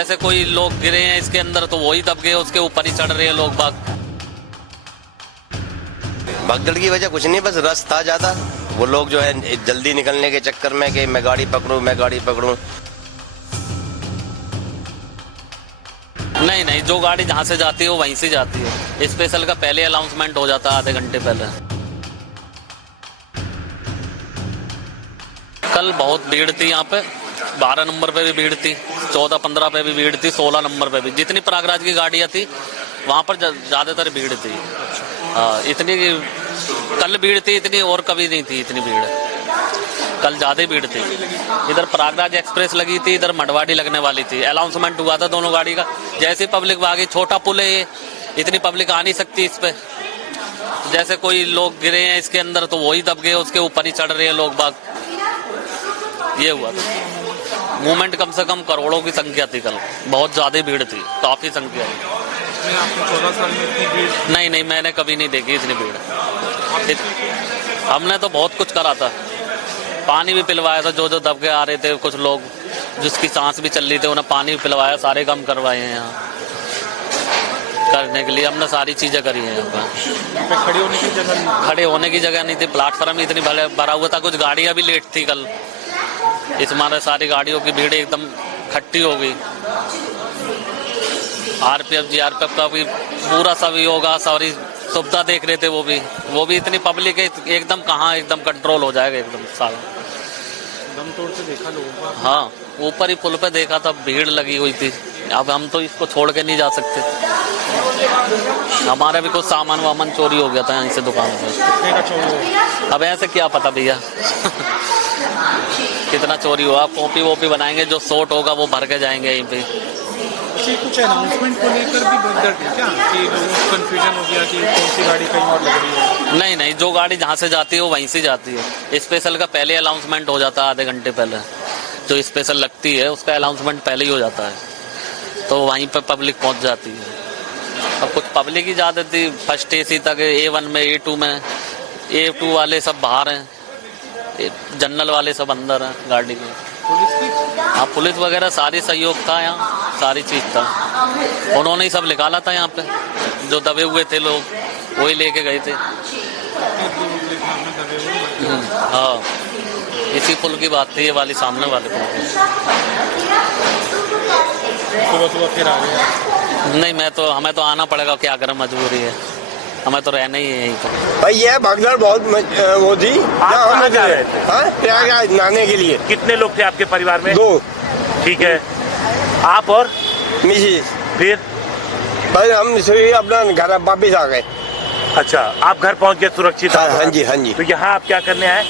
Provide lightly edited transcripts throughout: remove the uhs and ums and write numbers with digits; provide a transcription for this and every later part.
ऐसे कोई लोग गिरे हैं इसके अंदर तो वही दब गए, उसके ऊपर ही चढ़ रहे हैं लोग बाग। भगदड़ की वजह कुछ नहीं, बस रस था ज्यादा। वो लोग जो है जल्दी निकलने के चक्कर में कि मैं गाड़ी पकड़ूं। नहीं, जो गाड़ी जहाँ से जाती है वो वहीं से जाती है। स्पेशल का पहले अनाउंसमेंट हो जाता है, आधे घंटे पहले। कल बहुत भीड़ थी यहाँ पे, 12 नंबर पे भी भीड़ थी, 14-15 पे भी भीड़ थी, 16 नंबर पे भी। जितनी प्रयागराज की गाड़ियाँ थी वहाँ पर ज्यादातर भीड़ थी। इतनी कल भीड़ थी, इतनी और कभी नहीं थी इतनी भीड़। कल ज्यादा भीड़ थी। इधर प्रयागराज एक्सप्रेस लगी थी, इधर मडवाड़ी लगने वाली थी। अनाउंसमेंट हुआ था दोनों गाड़ी का, जैसे पब्लिक भागी। छोटा पुल है ये, इतनी पब्लिक आ नहीं सकती इस पे। जैसे कोई लोग गिरे हैं इसके अंदर तो वही दब गए, उसके ऊपर ही चढ़ रहे हैं लोग बाग। ये हुआ था। मूवमेंट कम से कम करोड़ों की संख्या थी कल, बहुत ज्यादा भीड़ थी, काफी संख्या है। आपको 14 साल में इतनी भीड़? नहीं, मैंने कभी नहीं देखी इतनी भीड़। हमने तो बहुत कुछ करा था, पानी भी पिलवाया था। जो दब के आ रहे थे कुछ लोग, जिसकी सांस भी चल रही थी, उन्हें पानी भी पिलवाया। सारे काम करवाए हैं यहाँ करने के लिए। हमने सारी चीजें करी हैं यहाँ पर। खड़े होने की जगह नहीं थी, प्लेटफॉर्म ही इतनी भरा हुआ था। कुछ गाड़ियाँ भी लेट थी कल, इस मारे सारी गाड़ियों की भीड़ एकदम खट्टी हो गई। आरपीएफ जीआरपीएफ का भी पूरा सभी होगा, सारी सुविधा देख रहे थे। वो भी इतनी पब्लिक है, एकदम कहाँ एकदम कंट्रोल हो जाएगा एकदम सारा। दम तोड़ के देखा लोगों को? हाँ, ऊपर ही पुल पे देखा था, भीड़ लगी हुई थी। अब हम तो इसको छोड़ के नहीं जा सकते। हमारा भी कुछ सामान वामान चोरी हो गया था यहाँ से दुकान से। कितने का चोरी हुआ? अब ऐसे क्या पता भैया कितना चोरी हुआ। कॉपी वोपी बनाएंगे, जो शॉर्ट होगा वो भर के जाएंगे यहीं पे। कुछ अनाउंसमेंट को लेकर भी भगदड़ थी क्या, कि लोगों को कंफ्यूजन हो गया कि कौन सी गाड़ी कहीं और लग रही है? नहीं, जो गाड़ी जहाँ से जाती है वो वहीं से जाती है। स्पेशल का पहले अनाउंसमेंट हो जाता है, आधे घंटे पहले। जो स्पेशल लगती है उसका अनाउंसमेंट पहले ही हो जाता है, तो वहीं पे पब्लिक पहुँच जाती है। अब कुछ पब्लिक ही ज़्यादा थी, फर्स्ट AC तक, A1 में, A2 में। A2 वाले सब बाहर हैं, जनरल वाले सब अंदर हैं गाड़ी में। हाँ, पुलिस वगैरह सारी सहयोग था यहाँ, सारी चीज था। उन्होंने ही सब निकाला था यहाँ पे, जो दबे हुए थे लोग वही लेके गए थे। हाँ, इसी पुल की बात थी, ये वाली सामने वाले पुल की। सुबह फिर आ गए? नहीं, हमें तो आना पड़ेगा, क्या करें, मजबूरी है। हमें तो रहना ही है यहीं पर। भाई ये भगदड़ बहुत वो थी। आप जा रहे थे? प्रयागराज नहाने के लिए। कितने लोग थे आपके परिवार में? 2। ठीक है, आप और मिसिस। फिर? भाई हम अपना घर वापिस आ गए। अच्छा, आप घर पहुंच गए सुरक्षित? हाँ जी। तो यहाँ आप क्या करने आए?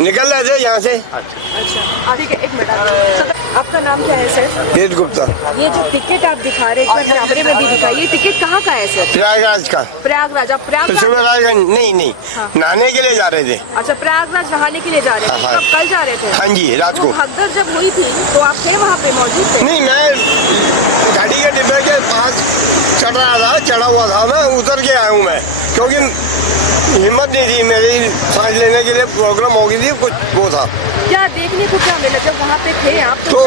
निकल रहे थे यहाँ से। अच्छा, ठीक है, एक मिनट। आपका नाम क्या है सर? वेद गुप्ता। ये जो टिकट आप दिखा रहे हैं, कैमरे में भी दिखाई, ये टिकट कहाँ का है सर? प्रयागराज का। प्रयागराज? आप प्रयागराज नहीं हाँ। नहाने के लिए जा रहे थे। अच्छा, प्रयागराज नहाने के लिए जा रहे थे। हाँ। आप कल जा रहे थे? हाँ जी, रात को। भगदड़ जब हुई थी तो आप थे वहाँ पे, मौजूद थे? नहीं, मैं गाड़ी के डिब्बे के पास चढ़ा हुआ था। मैं उतर के आया हूँ मैं, क्योंकि हिम्मत नहीं थी मेरी सांस लेने के लिए। प्रॉब्लम हो गई थी, कुछ वो था। क्या देखने को क्या मिला जब वहाँ पे थे आप? तो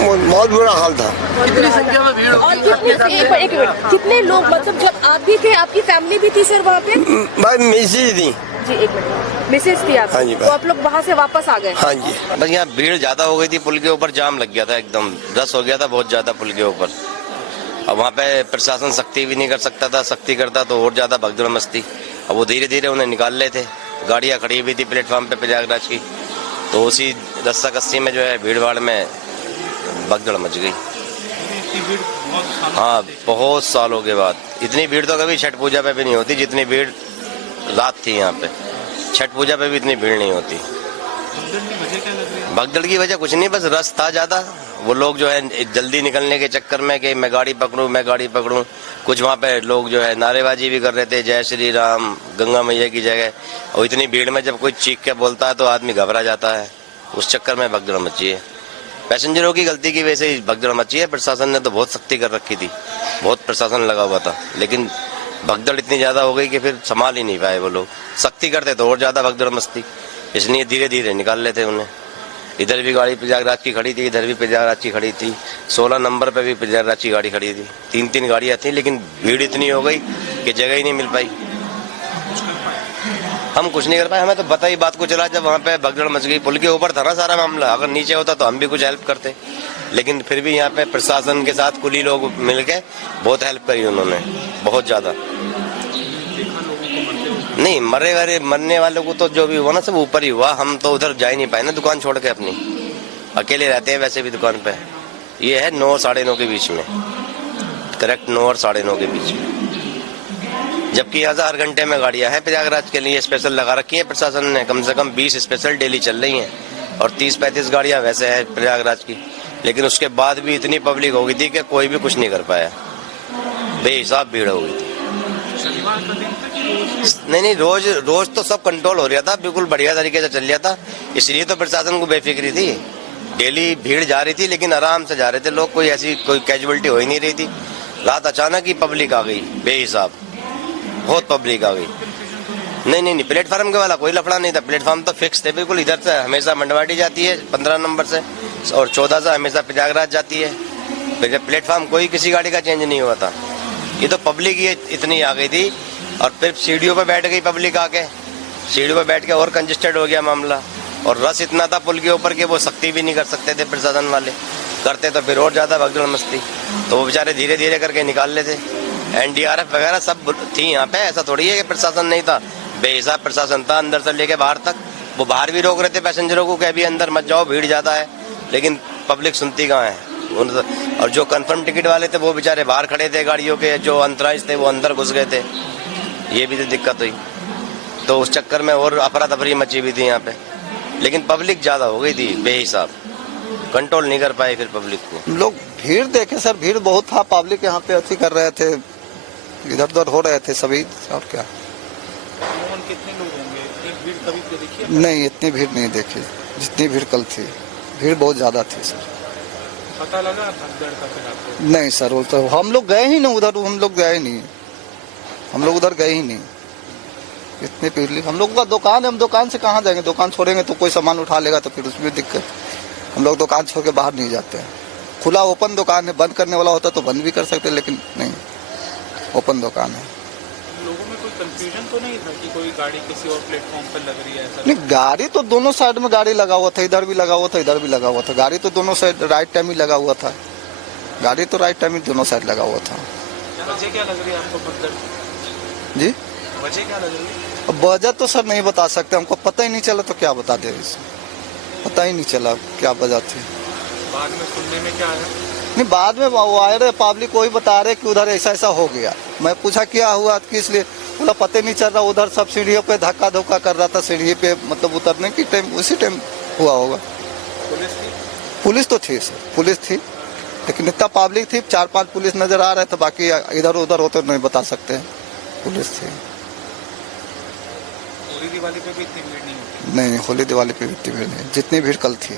बहुत बुरा हाल था। कितनी संख्या में भीड़? और एक मिनट, कितने लोग, मतलब जब आप भी थे, आपकी फैमिली भी थी सर वहाँ पे? भाई मिसिस थी। जी, एक मिनट, मिसेज थी आप? हाँ जी, तो आप लोग वहाँ से वापस आ गए? हाँ जी। बस यहाँ भीड़ ज्यादा हो गई थी, पुल के ऊपर जाम लग गया था, एकदम रस हो गया था बहुत ज्यादा पुल के ऊपर। अब वहाँ पे प्रशासन सख्ती भी नहीं कर सकता था, सख्ती करता तो और ज्यादा भगदड़ मस्ती। अब वो धीरे धीरे उन्हें निकाल रहे थे। गाड़ियाँ खड़ी हुई थी प्लेटफॉर्म पे प्रयागराज की, तो उसी रस्सा कस्सी में जो है भीड़ भाड़ में भगदड़ मच गई। हाँ, बहुत सालों के बाद इतनी भीड़ तो कभी छठ पूजा पे भी नहीं होती जितनी भीड़ रात थी यहाँ पे। छठ पूजा पे भी इतनी भीड़ नहीं होती। भगदड़ की वजह कुछ नहीं, बस रस था ज्यादा। वो लोग जो है जल्दी निकलने के चक्कर में कि मैं गाड़ी पकड़ूं। कुछ वहाँ पे लोग जो है नारेबाजी भी कर रहे थे, जय श्री राम, गंगा मैया की जगह। और इतनी भीड़ में जब कोई चीख के बोलता है तो आदमी घबरा जाता है। उस चक्कर में भगदड़ मची है। पैसेंजरों की गलती की वजह से ही भगदड़ मची है। प्रशासन ने तो बहुत सख्ती कर रखी थी, बहुत प्रशासन लगा हुआ था, लेकिन भगदड़ इतनी ज्यादा हो गई कि फिर संभाल ही नहीं पाए वो लोग। सख्ती करते तो और ज्यादा भगदड़ मस्ती, इसलिए धीरे धीरे निकाल लेते उन्हें। इधर भी गाड़ी प्रयागराज की खड़ी थी, इधर भी प्रयागराज की खड़ी थी, 16 नंबर पे भी प्रयागराज की गाड़ी खड़ी थी। 3-3 गाड़ियां थी, लेकिन भीड़ इतनी हो गई कि जगह ही नहीं मिल पाई। हम कुछ नहीं कर पाए। हमें तो पता ही बात को चला जब वहाँ पे भगदड़ मच गई। पुल के ऊपर था ना सारा मामला, अगर नीचे होता तो हम भी कुछ हेल्प करते, लेकिन फिर भी यहाँ पे प्रशासन के साथ कुली लोग मिलके बहुत हेल्प करी उन्होंने, बहुत ज्यादा। नहीं, मरने वालों को तो जो भी हुआ ना सब ऊपर ही हुआ। हम तो उधर जा ही नहीं पाए ना, दुकान छोड़ के अपनी। अकेले रहते हैं वैसे भी दुकान पे। ये है 9 और 9:30 के बीच में, करेक्ट 9 और 9:30 के बीच में। जबकि 1000 घंटे में गाड़ियां हैं प्रयागराज के लिए स्पेशल लगा रखी है प्रशासन ने। कम से कम 20 स्पेशल डेली चल रही हैं और 30-35 गाड़ियां वैसे है प्रयागराज की। लेकिन उसके बाद भी इतनी पब्लिक हो गई थी कि कोई भी कुछ नहीं कर पाया, बेहिसाब भीड़ हो गई थी। शनिवार का दिन था कि नहीं, रोज तो सब कंट्रोल हो रहा था, बिल्कुल बढ़िया तरीके से चल रहा था। इसलिए तो प्रशासन को बेफिक्री थी। डेली भीड़ जा रही थी, लेकिन आराम से जा रहे थे लोग, कोई ऐसी कोई कैजुअलिटी हो ही नहीं रही थी। रात अचानक ही पब्लिक आ गई बेहिसाब, बहुत पब्लिक आ गई। नहीं, प्लेटफार्म के वाला कोई लफड़ा नहीं था। प्लेटफार्म तो फिक्स थे बिल्कुल। इधर से हमेशा मंडवाडी जाती है 15 नंबर से, और 14 से हमेशा प्रयागराज जाती है। प्लेटफार्म कोई किसी गाड़ी का चेंज नहीं हुआ था। ये तो पब्लिक ही इतनी आ गई थी, और फिर सीढ़ियों पे बैठ गई पब्लिक आके। सीढ़ियों पे बैठ के और कंजेस्टेड हो गया मामला, और रस इतना था पुल के ऊपर के वो सख्ती भी नहीं कर सकते थे प्रशासन वाले। करते तो फिर और ज्यादा भगदड़ मस्ती, तो वो बेचारे धीरे धीरे करके निकाल लेते। NDRF वगैरह सब थी यहाँ पे, ऐसा थोड़ी है कि प्रशासन नहीं था। बेहिसाब प्रशासन था अंदर से लेके बाहर तक। वो बाहर भी रोक रहे थे पैसेंजरों को कि अभी अंदर मत जाओ, भीड़ ज्यादा है, लेकिन पब्लिक सुनती कहाँ है। और जो कंफर्म टिकट वाले थे वो बेचारे बाहर खड़े थे गाड़ियों के, जो अंतराइज थे वो अंदर घुस गए थे। ये भी तो दिक्कत हुई, तो उस चक्कर में और अफरा तफरी मची हुई थी यहाँ पे। लेकिन पब्लिक ज्यादा हो गई थी बेहिसाब, कंट्रोल नहीं कर पाए फिर पब्लिक को। लोग भीड़ देखे सर, भीड़ बहुत था। पब्लिक यहाँ पे अति कर रहे थे, इधर उधर हो रहे थे सभी। और क्या, अमूमन कितने लोग होंगे? इतनी भीड़ कभी तो देखी है? नहीं इतनी भीड़ नहीं देखी जितनी भीड़ कल थी। भीड़ बहुत ज्यादा थी सर। पता लगा भगदड़ का फिर आपको? नहीं सर, वो तो हम लोग गए ही नहीं उधर। हम लोग गए नहीं, हम लोग उधर गए ही नहीं। इतनी भीड़, हम लोग का दुकान है, हम दुकान से कहाँ जाएंगे? दुकान छोड़ेंगे तो कोई सामान उठा लेगा तो फिर उसमें दिक्कत। हम लोग दुकान छोड़ के बाहर नहीं जाते हैं। खुला ओपन दुकान है, बंद करने वाला होता तो बंद भी कर सकते, लेकिन नहीं, ओपन दुकान है। लोगों में कोई कंफ्यूजन तो नहीं था कि कोई गाड़ी किसी और प्लेटफॉर्म पर लग रही है ऐसा? नहीं, गाड़ी तो दोनों साइड में गाड़ी लगा हुआ था। इधर भी लगा हुआ था, इधर भी लगा हुआ था। गाड़ी तो दोनों साइड राइट टाइम ही लगा हुआ था। गाड़ी तो राइट टाइम ही दोनों साइड लगा हुआ था। वजह क्या लग रही है आपको भगदड़? जी, वजह क्या लग रही है? अब वजह तो सर नहीं बता सकते, हमको पता ही नहीं चला तो क्या बता दे। पता ही नहीं चला क्या वजह थी। बाद में सुनने में क्या आया? नहीं, बाद में वो आए रहे पब्लिक, वही बता रहे कि उधर ऐसा ऐसा हो गया। मैं पूछा क्या हुआ, किस लिए? बोला पता नहीं चल रहा। उधर सब सीढ़ियों पे धक्का धोक्का कर रहा था, सीढ़ी पे मतलब उतरने की टाइम उसी टाइम हुआ होगा। पुलिस थी? पुलिस तो थी सर, पुलिस थी, लेकिन इतना पब्लिक थी, 4-5 पुलिस नजर आ रहे थे। बाकी इधर उधर होते नहीं बता सकते हैं। पुलिस थी। होली दिवाली पे भी इतनी भीड़ नहीं होती? नहीं, होली दिवाली पे भी इतनी भीड़ नहीं, जितनी भीड़ कल थी।